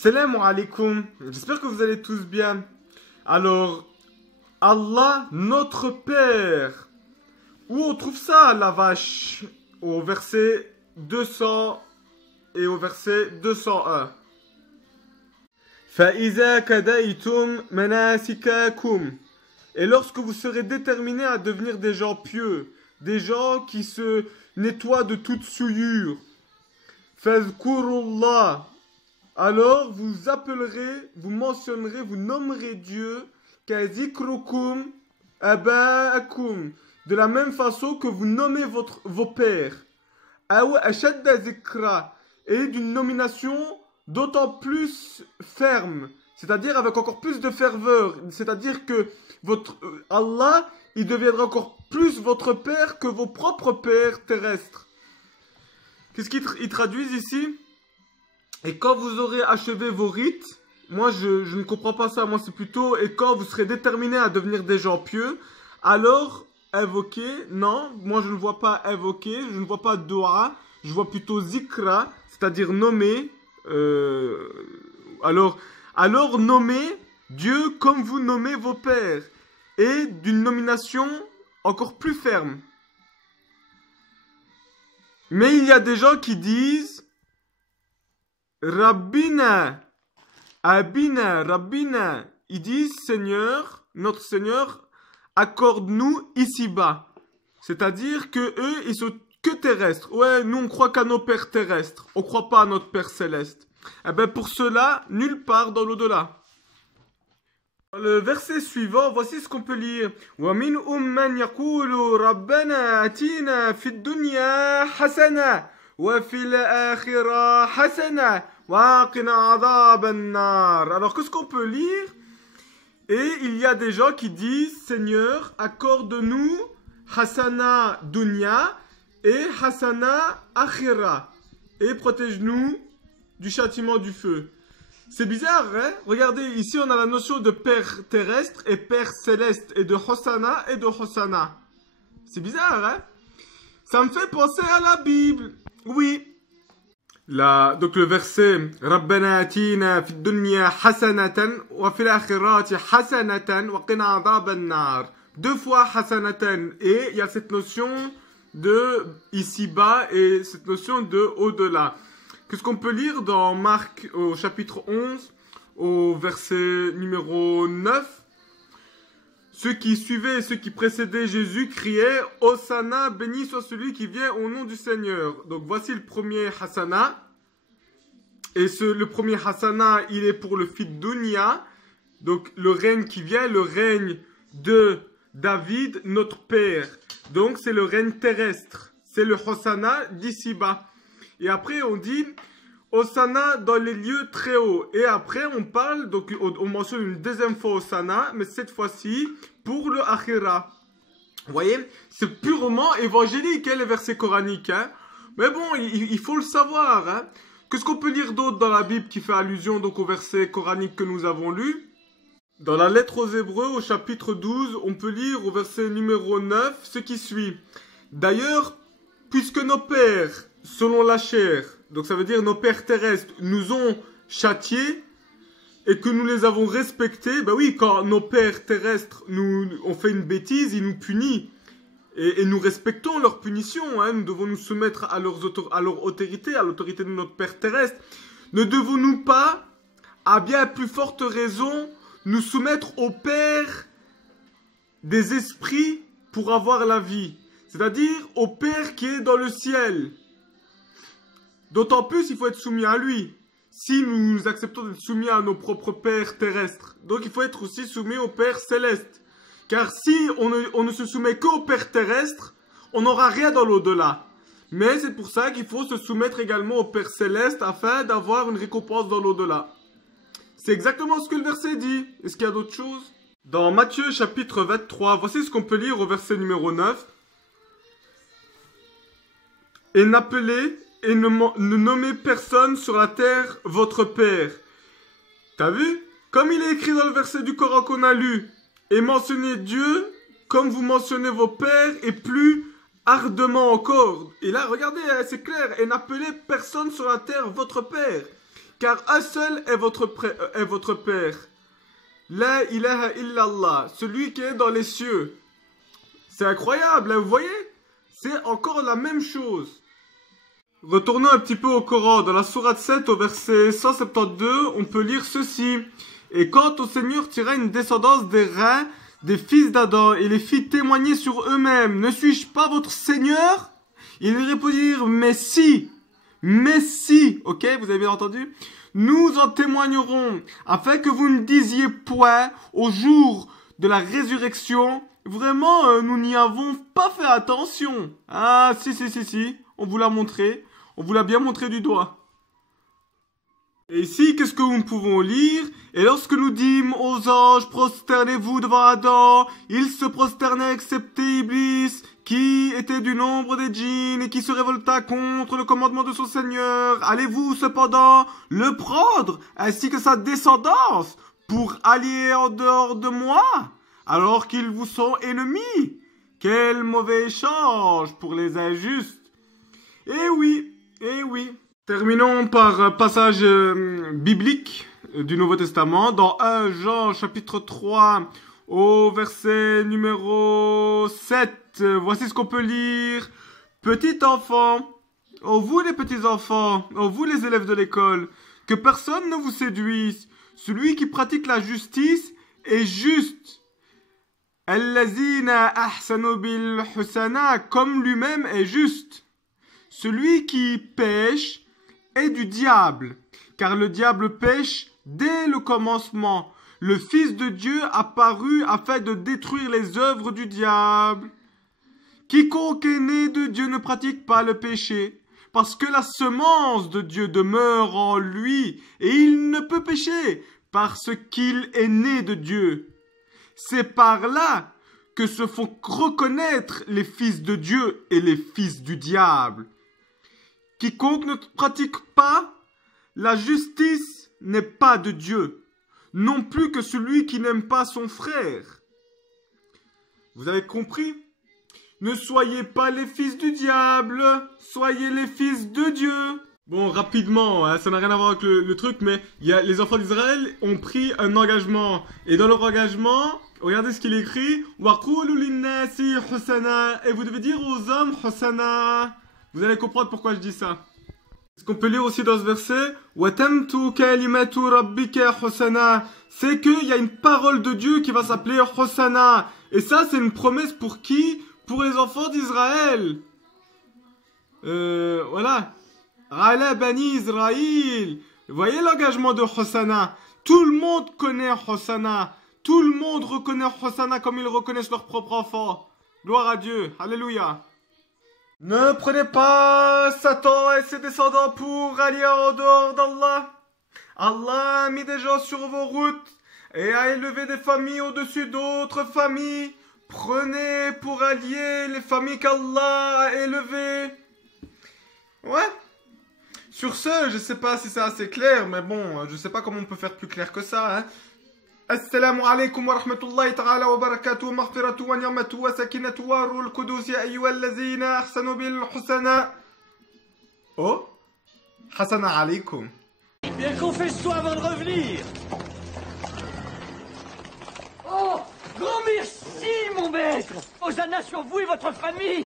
Salam alaikum, j'espère que vous allez tous bien. Alors, Allah, notre Père. Où on trouve ça, la vache? Au verset 200 et au verset 201. فَإِذَا كَدَيْتُمْ مَنَاسِكَكُمْ. Et lorsque vous serez déterminés à devenir des gens pieux, des gens qui se nettoient de toute souillure, فَاذْكُرُوا اللَّهَ. Alors vous appellerez, vous mentionnerez, vous nommerez Dieu كَذِكْرُكُمْ أَبَاءَكُمْ, de la même façon que vous nommez vos pères. أَوْ أَشَدَّ ذِكْرًا, et d'une nomination d'autant plus ferme, c'est-à-dire avec encore plus de ferveur, c'est-à-dire que votre Allah, il deviendra encore plus votre père que vos propres pères terrestres. Qu'est-ce qu'ils traduisent ici? Et quand vous aurez achevé vos rites, moi je ne comprends pas ça, moi c'est plutôt, et quand vous serez déterminés à devenir des gens pieux, alors invoquez, non, moi je ne vois pas invoquer, je ne vois pas dua, je vois plutôt zikra, c'est-à-dire nommer, alors nommez Dieu comme vous nommez vos pères, et d'une nomination encore plus ferme. Mais il y a des gens qui disent Rabbina, Abina, Rabbina. Ils disent Seigneur, notre Seigneur, accorde-nous ici-bas. C'est-à-dire que eux, ils sont que terrestres. Ouais, nous on croit qu'à nos pères terrestres. On croit pas à notre Père céleste. Eh bien pour cela, nulle part dans l'au-delà. Le verset suivant, voici ce qu'on peut lire. وَمِنْهُمْ مَنْ يَقُولُ رَبَّنَا آتِنَا فِي الدُّنْيَا حَسَنَةً وَفِي الْآخِرَةِ حَسَنَةً وَقِنَا عَذَابَ النَّارِ. Alors qu'est-ce qu'on peut lire? Et il y a des gens qui disent Seigneur, accorde-nous Hasana Dunya et Hasana Akhira, et protège-nous du châtiment du feu. C'est bizarre, hein? Regardez, ici on a la notion de Père terrestre et Père céleste, et de Hosanna et de Hosanna. C'est bizarre, hein? Ça me fait penser à la Bible. Oui. Donc le verset Rabbana atina fid dunya hasanatan wa fil akhirati hasanatan wa qina adhaban nar. Deux fois hasanatan, et il y a cette notion de ici-bas et cette notion de au-delà. Qu'est-ce qu'on peut lire dans Marc au chapitre 11, au verset numéro 9? Ceux qui suivaient et ceux qui précédaient Jésus criaient « Hosanna, béni soit celui qui vient au nom du Seigneur ». Donc voici le premier Hasana. Et le premier Hasana, il est pour le Fid Dunya. Donc le règne qui vient, le règne de David, notre père. Donc c'est le règne terrestre. C'est le Hosanna d'ici-bas. Et après on dit Hosanna dans les lieux très hauts. Et après on parle, donc on mentionne une deuxième fois Hosanna, mais cette fois-ci pour le Akhira. Vous voyez, c'est purement évangélique, hein, les versets coraniques. Hein. Mais bon, il faut le savoir. Hein. Qu'est-ce qu'on peut lire d'autre dans la Bible qui fait allusion donc aux versets coraniques que nous avons lus? Dans la lettre aux Hébreux, au chapitre 12, on peut lire au verset numéro 9 ce qui suit. D'ailleurs, puisque nos pères, selon la chair, donc ça veut dire nos pères terrestres, nous ont châtiés et que nous les avons respectés, ben oui, quand nos pères terrestres ont fait une bêtise, ils nous punissent. Et nous respectons leur punition, hein. Nous devons nous soumettre à leur autorité, à l'autorité de notre père terrestre. Ne devons-nous pas, à bien plus forte raison, nous soumettre au Père des esprits pour avoir la vie? C'est-à-dire au Père qui est dans le ciel. D'autant plus, il faut être soumis à lui. Si nous acceptons d'être soumis à nos propres pères terrestres. Donc il faut être aussi soumis au Père céleste. Car si on ne se soumet qu'au Père terrestre, on n'aura rien dans l'au-delà. Mais c'est pour ça qu'il faut se soumettre également au Père céleste afin d'avoir une récompense dans l'au-delà. C'est exactement ce que le verset dit. Est-ce qu'il y a d'autres choses? Dans Matthieu chapitre 23, voici ce qu'on peut lire au verset numéro 9. Et n'appelez et ne nommez personne sur la terre votre Père. T'as vu? Comme il est écrit dans le verset du Coran qu'on a lu, et mentionnez Dieu comme vous mentionnez vos pères et plus ardemment encore. Et là, regardez, c'est clair. Et n'appelez personne sur la terre votre Père. car un seul est votre Père. La ilaha illallah, celui qui est dans les cieux. C'est incroyable, hein, vous voyez? C'est encore la même chose. Retournons un petit peu au Coran. Dans la sourate 7, au verset 172, on peut lire ceci. Et quand au Seigneur tira une descendance des reins des fils d'Adam et les fit témoigner sur eux-mêmes, ne suis-je pas votre Seigneur? Ils lui répondirent, mais si, ok, vous avez bien entendu? Nous en témoignerons, afin que vous ne disiez point au jour de la résurrection, vraiment, nous n'y avons pas fait attention. Ah, si, on vous l'a montré, on vous l'a bien montré du doigt. Et ici, qu'est-ce que nous pouvons lire? Et lorsque nous dîmes aux anges, prosternez-vous devant Adam, ils se prosternaient excepté Iblis, qui était du nombre des djinns et qui se révolta contre le commandement de son Seigneur. Allez-vous cependant le prendre, ainsi que sa descendance, pour allier en dehors de moi, alors qu'ils vous sont ennemis? Quel mauvais échange pour les injustes! Eh oui. Terminons par un passage biblique du Nouveau Testament, dans 1 Jean chapitre 3, au verset numéro 7. Voici ce qu'on peut lire. Petit enfant, ô vous les petits enfants, ô vous les élèves de l'école, que personne ne vous séduise. Celui qui pratique la justice est juste. Allazina ahsanu bil husana, comme lui-même est juste. Celui qui pêche est du diable, car le diable pêche dès le commencement. Le Fils de Dieu apparut afin de détruire les œuvres du diable. Quiconque est né de Dieu ne pratique pas le péché, parce que la semence de Dieu demeure en lui, et il ne peut pécher, parce qu'il est né de Dieu. C'est par là que se font reconnaître les fils de Dieu et les fils du diable. Quiconque ne pratique pas la justice n'est pas de Dieu, non plus que celui qui n'aime pas son frère. Vous avez compris? Ne soyez pas les fils du diable, soyez les fils de Dieu. Bon, rapidement, hein, ça n'a rien à voir avec le truc, mais les enfants d'Israël ont pris un engagement. Et dans leur engagement, regardez ce qu'il écrit. وَقُولُوا لِلنَّاسِ حُسَنًا. Et vous devez dire aux hommes حُسَنًا. Vous allez comprendre pourquoi je dis ça. Ce qu'on peut lire aussi dans ce verset, وَتَمْتُ كَلِمَةُ رَبِّكَ حُسَنًا. C'est qu'il y a une parole de Dieu qui va s'appeler Hosana. Et ça, c'est une promesse pour qui? Pour les enfants d'Israël. Voilà. Ala Bani Israël. Vous voyez l'engagement de Hosana. Tout le monde connaît Hosana. Tout le monde reconnaît Hosana comme ils reconnaissent leur propre enfant. Gloire à Dieu. Alléluia. Ne prenez pas Satan et ses descendants pour aller en dehors d'Allah. Allah a mis des gens sur vos routes et a élevé des familles au-dessus d'autres familles. Prenez pour allier les familles qu'Allah a élevées. Ouais. Sur ce, je sais pas si c'est assez clair, mais bon, je sais pas comment on peut faire plus clair que ça, hein. السلام عليكم ورحمة الله تعالى وبركاته ومغفرة ونعمة وسكينة وروح القدس يا أيها الذين أحسنوا بالحسنى. Oh, حسنا عليكم. Bien confesse-toi avant de revenir. Oh, grand merci mon maître. Hosanna sur vous et votre famille.